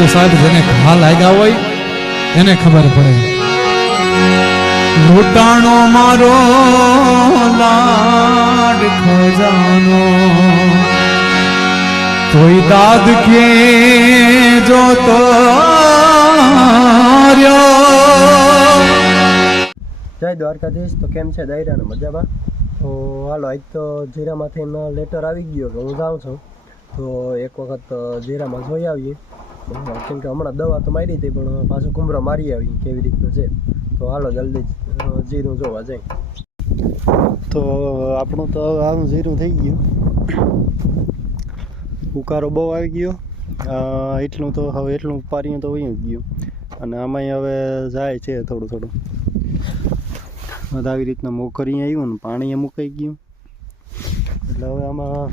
તો સાહેબ જેને ઘા લાગ્યા હોય એને ખબર પડે. લૂંટાણો મારો લાડ ખજાનો તોય દાદ કે જોતો જય દ્વારકાધીશ. તો કેમ છે દાયરાને મજામાં? તો હાલો, આજ તો જીરામાંથી લેટર આવી ગયો કે હું જાઉં છું, તો એક વખત જીરામાં જોઈ આવીએ. કેમ કે હમણાં દવા તો મારી હતી પણ પાછું કુમરો મારી આવી કેવી રીતનું છે. તો હાલો જલ્દી જીરું જોવા જાય. તો આપણું તો આવું જીરું થઈ ગયું, ઉકારો બહુ આવી ગયો. એટલું તો હવે એટલું પાર્યું તો વયું જ ગયું, અને આમાં હવે જાય છે થોડું થોડું. આવી રીતના મોકરી આવ્યું ને પાણી મુકાઈ ગયું, એટલે હવે આમાં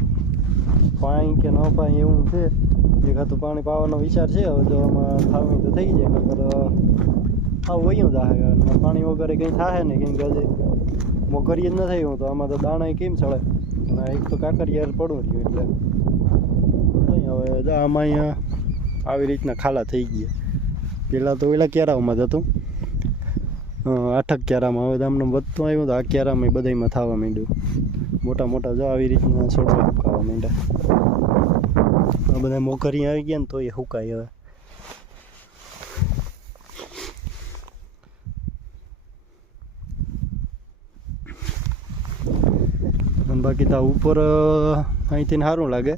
પાણી કે ન પાણી એવું છે. એકાતું પાણી પાવાનો વિચાર છે. હવે જો આમાં થાવું તો થઈ જાય, નકર આવું વયું જાય. પાણી વગર કંઈ થાય ને, કેમ કે હજી મોકરી જ ન થયું તો આમાં તો દાણા કેમ ચડે, અને એક તો કાકરિયાર પડવું રહ્યું. એટલે હવે આમાં અહીંયા આવી રીતના ખાલા થઈ ગયા. પહેલાં તો ઓલા ક્યારાઓમાં જ હતું, આઠક ક્યારામાં. હવે આમને વધતું આવ્યું તો આ ક્યારામાં બધામાં થવા માંડ્યું. મોટા મોટા જો આવી રીતના છોડવા સુકાવા માંડ્યા. આ બધા મોકરી આવી ગયા ને તો એ સુકાય હવે. અને બાકી તો ઉપર અહીંથી સારું લાગે,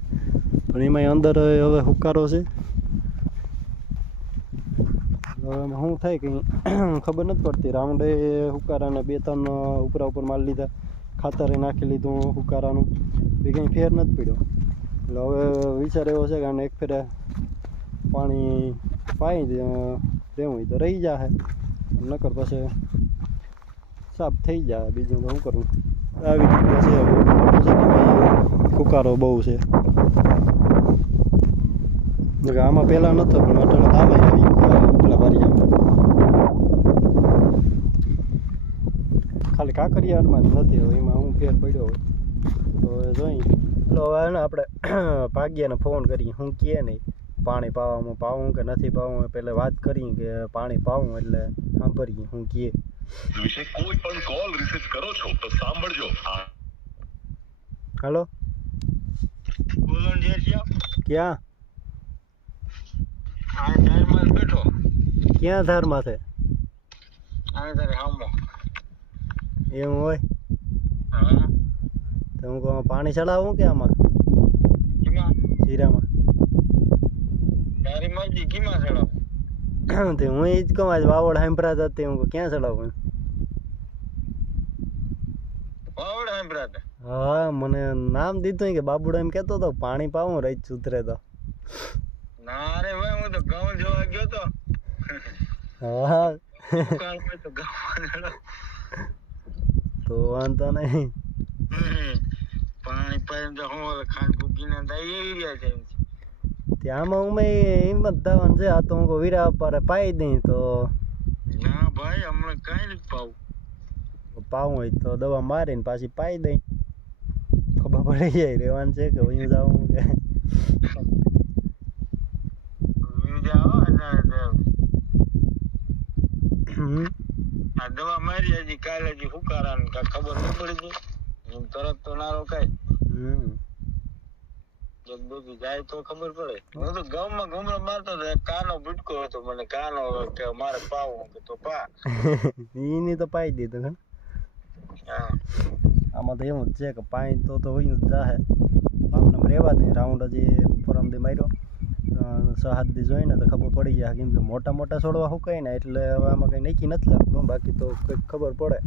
પણ એમાં અંદર હવે હુકારો છે. શું થાય કંઈ ખબર નથી પડતી. રાઉન્ડે હુકારાને 2-3 ઉપરા ઉપર મારી લીધા, ખાતરે નાખી લીધું હુકારાનું, એ કંઈ ફેર નથી પડ્યો. એટલે હવે વિચાર એવો છે કે આને એક ફેરે પાણી પાઈ દેવું હોય તો રહી જાય, નકર પછી સાફ થઈ જાય. બીજું તો શું કરવું. આવી રીતના છે. હુકારો બહુ છે. આમાં પહેલાં નહોતો, પણ અટાણે આમાં આવી પેલા વારિયામાં. ખાલી કાકરિયામાં જ નથી, હવે એમાં હું ફેર પડ્યો હોય તો જોઈ. એટલે હવે ને આપણે ભાગ્યાને ફોન કરી, હું કહે નહીં પાણી પાવામાં પાવું કે નથી પાવું. પહેલાં વાત કરી કે પાણી પાવું, એટલે સાંભળીએ હું કહે. વિશે કોઈ પણ કોલ રિસીવ કરો છો તો સાંભળજો. હાલો, બોલો ક્યાં? બેઠો. ક્યાં ધારમાં છે? એવું હોય તો હું કહું પાણી ચડાવું કે આમાં જીરામાં? તે હું એ જ કહું આજ વાવડ સાંભળાતા હતી. હું ક્યાં ચડાવું? હા, મને નામ દીધું કે બાબુડા એમ કહેતો હતો પાણી પાવું રહી સુધરે તો. ના રે ભાઈ, હું તો ગામ જોવા ગયો તો. હા તો વાંધો નહીં. પાણી પાઈ તો હું ખાંડ ભૂકીને દઈ એવી રહ્યા છે. ત્યાંમાં હું હિંમત થવાનું છે. આ તો હું વીરા પર પાઈ દઈ તો. ના ભાઈ, હમણાં કઈ નથી પાવું. પાવું હોય તો દવા મારીને પાછી પાઈ દઈ, ખબર પડી જાય રહેવાનું છે કે હું જાઉં કે. આ દવા મારી હજી કાલે હજી હુકારા ને ખબર ન પડી ગઈ. તરત તો ના રોકાય. બધું જાય તો ખબર પડે. હું તો ગામમાં ઘુમરો મારતો હતો, કાનો ભૂટકો હતો. મને કાનો કે મારે પાવું કે તો પા એની તો પાઈ દીધું. આમાં તો એવું જ છે કે પાણી તો હોય જ જાહે. આમને રહેવા દે. રાઉન્ડ હજી પરમદી માર્યો 6-7 દી જોઈને તો ખબર પડી જાય. કેમ કે મોટા મોટા છોડવા સુકાય ને, એટલે હવે આમાં કંઈ નક્કી નથી લાગતું. બાકી તો કંઈક ખબર પડે.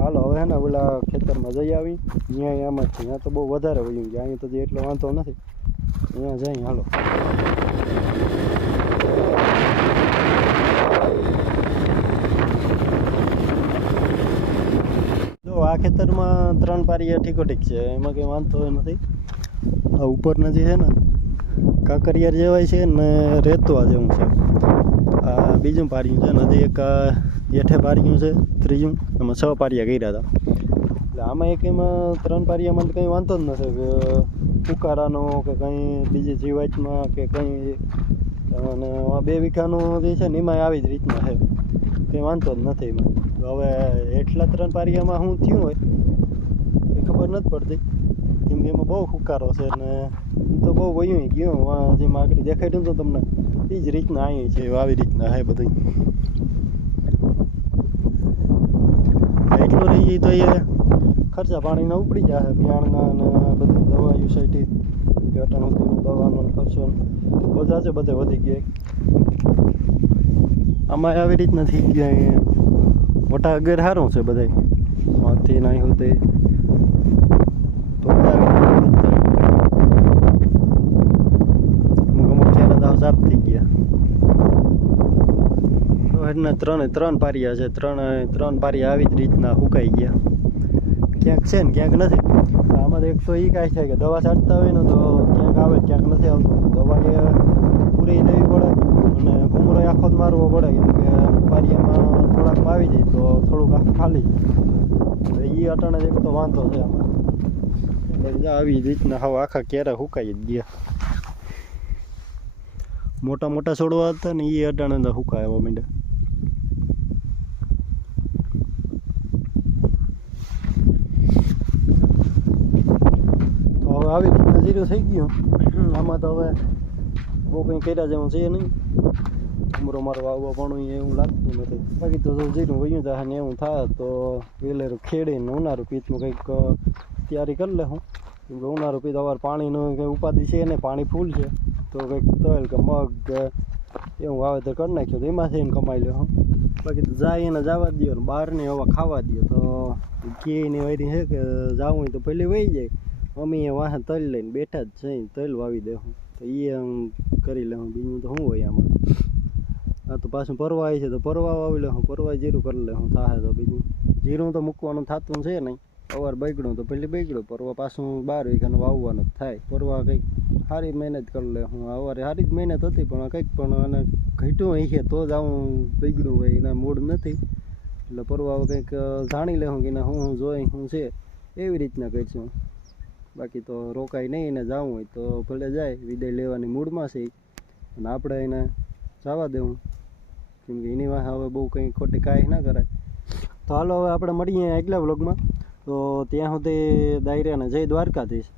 હાલો હવે ને ઓલા ખેતરમાં જઈ આવી. ત્યાં આમાં છે, ત્યાં તો બહુ વધારે વયું ગયા. અહીંયા તો જે એટલો વાંધો નથી. અહીંયા જઈ હાલો. જો આ ખેતરમાં 3 પારિયા ઠીકોઠીક છે, એમાં કંઈ વાંધો નથી. આ ઉપરના જે છે ને કાકરિયાર જેવાય છે ને રેતવા જેવું છે. આ બીજું પારિયું છે ને, હજી એક એઠે પારિયું છે, ત્રીજું. એમાં 6 પારિયા કર્યા હતા. એટલે આમાં એક એમાં 3 પારિયામાં કંઈ વાંધો જ નથી કે ઉકારાનો કે કંઈ બીજી જીવાતમાં કે કંઈ અને 2 વીઘાનું જે છે ને એમાં આવી જ રીતના છે, કંઈ વાંધો જ નથી એમાં. તો હવે હેઠલા 3 પારિયામાં શું થયું હોય એ ખબર નથી પડતી, કેમ કે એમાં બહુ હુકારો છે ને એ તો બહુ વયું ગયું. જેમાં આગળ દેખાડ્યું તો તમને એ જ રીતના અહીં છે, આવી રીતના છે બધું. એટલું રહી તો એ ખર્ચા પાણીના ઉપડી જાય, બિયારણના અને બધી દવા યુસાઇટી કે અટાણું દવાનો ખર્ચો બધા છે, બધે વધી ગયા. આમાં આવી રીતના થઈ ગયા. મોટા અગર સારું છે બધા માંથી નહીં હોતે તો અમુક ક્યારે દાવ સાફ થઈ ગયા. એના 3 પારિયા છે, 3 પારિયા આવી જ રીતના સુકાઈ ગયા. ક્યાંક છે ને ક્યાંક નથી. આમાં એક તો એ કાંઈ થાય કે દવા છાંટતા હોય ને તો ક્યાંક આવે ક્યાંક નથી આવતું. દવા એ પૂરી લેવી પડે અને ઘૂમરો આખો જ મારવો પડે, કેમ કે પારિયામાં થોડાકમાં આવી જાય તો થોડુંક આખું ખાલી જાય. એ અટાણે એક તો વાંધો છે આમાં. બધા આવી રીતના હવે આખા ક્યારે સુકાઈ જ ગયા. મોટા મોટા છોડવા હતા ને એ અટાણે સુકાયા માંડ્યા. તો હવે આવી રીતના જીરું થઈ ગયું. આમાં તો હવે બહુ કંઈ કર્યા જેવું છે નહીં. ઉમરો મારો વાવવા પણ એવું લાગતું નથી. બાકી તો જીરું વયું થાય ને એવું થાય તો વેલેરું ખેડીને ઉનાળું પીતનું કંઈક તૈયારી કરી લે હું, કેમ કે ઉનાળું પીત અવાર પાણીનું કંઈ ઉપાધિ છે ને, પાણી ફૂલ છે તો કંઈક તલ કે મગ એવું વાવેતર કરી નાખ્યું તો એમાંથી એને કમાઈ લે હું. બાકી તો જાય એને જવા જ દો ને બહારની હવા ખાવા દો. તો કેની વાયરી છે કે જવું હોય તો પહેલી વહી જાય. અમે વાહન તલ લઈને બેઠા જ છે, તલ વાવી દે હું તો એ કરી લે હું. બીજું તો શું હોય આમાં. આ તો પાછું પરવા આવી છે તો પરવા વાવી લે હું, પરવા જીરું કરી લે હું થાય. તો બીજું જીરું તો મૂકવાનું થતું છે નહીં. અવાર બગડું તો પહેલી બગડ્યું, પરવા પાછું 12 વીઘાનું વાવવાનું જ થાય. પરવા કંઈક સારી મહેનત કરી લે હું. અવારે સારી જ મહેનત હતી પણ કંઈક પણ અને ઘટ્યું હોય છે તો જ આવું બગડ્યું હોય, એના મૂડ નથી. એટલે પરવા કંઈક જાણી લે હું કે હું જોઈ હું છે એવી રીતના કરીશું. બાકી તો રોકાય નહીં, એને જવું હોય તો ભલે જાય, વિદાય લેવાની મૂડમાં છે અને આપણે એને જવા દેવું, કેમ કે એની વાહ હવે બહુ કંઈ ખોટી કાંઈ ના કરાય. તો હાલો હવે આપણે મળીએ આગલા વ્લોગમાં. તો ત્યાં સુધી દાયરાને જય દ્વારકાધીશ.